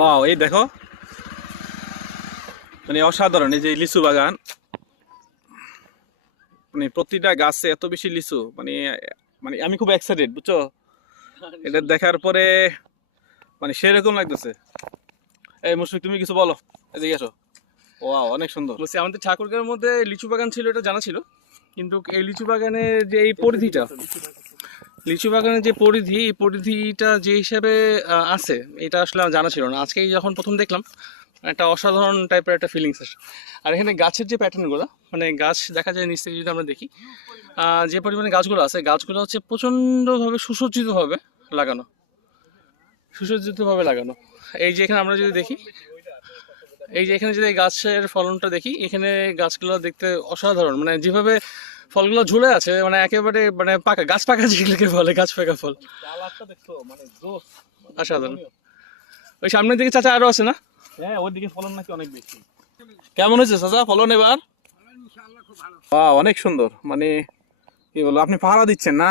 Wow, এই দেখো, মানে অসাধারণ এই যে লিচু বাগান। মানে প্রতিটা গাছে এত বেশি লিচু, মানে মানে আমি খুব এক্সাইটেড, বুঝছো? এটা দেখার পরে মানে সেরকম লাগতেছে। এই মুশফিক, তুমি কিছু বলো, এদিকে আসো। ওয়াও, অনেক সুন্দর। বলছি আমাদের ঠাকুরগাঁওয়ের মধ্যে লিচু বাগান ছিল, এটা জানা ছিল, কিন্তু এই লিচু বাগানের যে এই পরিধিটা, লিচু বাগানের যে পরিধি, এই পরিধিটা যে হিসাবে আছে, এটা আসলে আমার জানা ছিল না। আজকেই যখন প্রথম দেখলাম, একটা অসাধারণ টাইপের একটা ফিলিংস আসে। আর এখানে গাছের যে প্যাটার্নগুলো, মানে গাছ দেখা যায় নিচ থেকে যদি আমরা দেখি, যে পরিমাণে গাছগুলো আছে, গাছগুলো হচ্ছে প্রচণ্ডভাবে সুসজ্জিতভাবে লাগানো, সুসজ্জিতভাবে লাগানো। এই যে এখানে আমরা যদি দেখি, এই যে এখানে যদি এই গাছের ফলনটা দেখি, এখানে গাছগুলো দেখতে অসাধারণ, মানে যেভাবে ফলগুলো ঝুলে আছে, মানে একেবারে মানে পাকা গাছ, পাকা যেগুলোকে বলে, গাছ পাকা ফল, অসাধারণ। ওই সামনের দিকে চাচা আরো আছে না? হ্যাঁ, ওইদিকে ফলন নাকি অনেক বেশি। কেমন হয়েছে চাচা ফলন এবার? অনেক সুন্দর, মানে কি বলবো, আপনি পাহারা দিচ্ছেন না?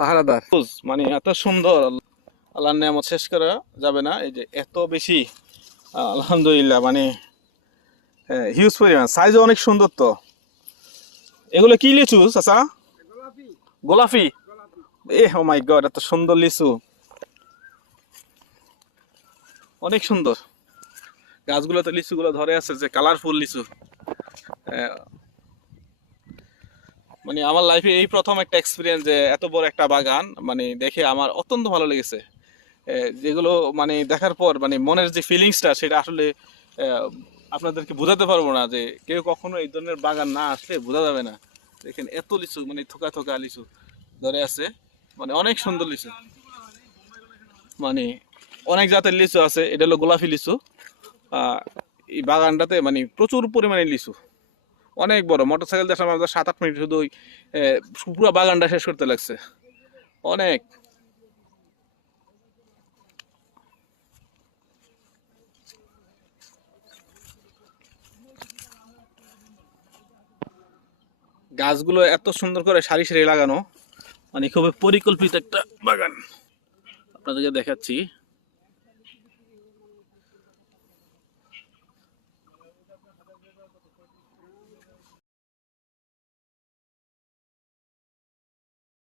পাহারাদার, মানে এত সুন্দর, আল্লাহর নিয়ামত শেষ করা যাবে না। এই যে এত বেশি, আলহামদুলিল্লাহ, মানে হিউজ পরিমাণ, সাইজও অনেক সুন্দর। তো এগুলো কি লিচু চাচা? গোলাপি। ও মাই গড, এত সুন্দর লিচু, অনেক সুন্দর। গাছগুলোতে লিচুগুলো ধরে আছে, যে কালারফুল লিচু। মানে আমার লাইফে এই প্রথম একটা এক্সপিরিয়েন্স, যে এত বড় একটা বাগান মানে দেখে আমার অত্যন্ত ভালো লেগেছে। যেগুলো মানে দেখার পর মানে মনের যে ফিলিংসটা, সেটা আসলে আপনাদেরকে বোঝাতে পারবো না। যে কেউ কখনো এই ধরনের বাগান না আসলে বোঝা যাবে না। দেখেন এত লিচু, মানে থোকা থোকা লিচু ধরে আছে, মানে অনেক সুন্দর লিচু, মানে অনেক জাতের লিচু আছে। এটা হলো গোলাপি লিচু। এই বাগানটাতে মানে প্রচুর পরিমাণে লিচু, অনেক বড়। মোটরসাইকেল দিয়ে আমাদের 7-8 মিনিট শুধু ওই পুরো বাগানটা শেষ করতে লাগছে, অনেক। গাছগুলো এত সুন্দর করে সারি সারি লাগানো, মানে খুবই পরিকল্পিত একটা বাগান। আপনাদেরকে দেখাচ্ছি।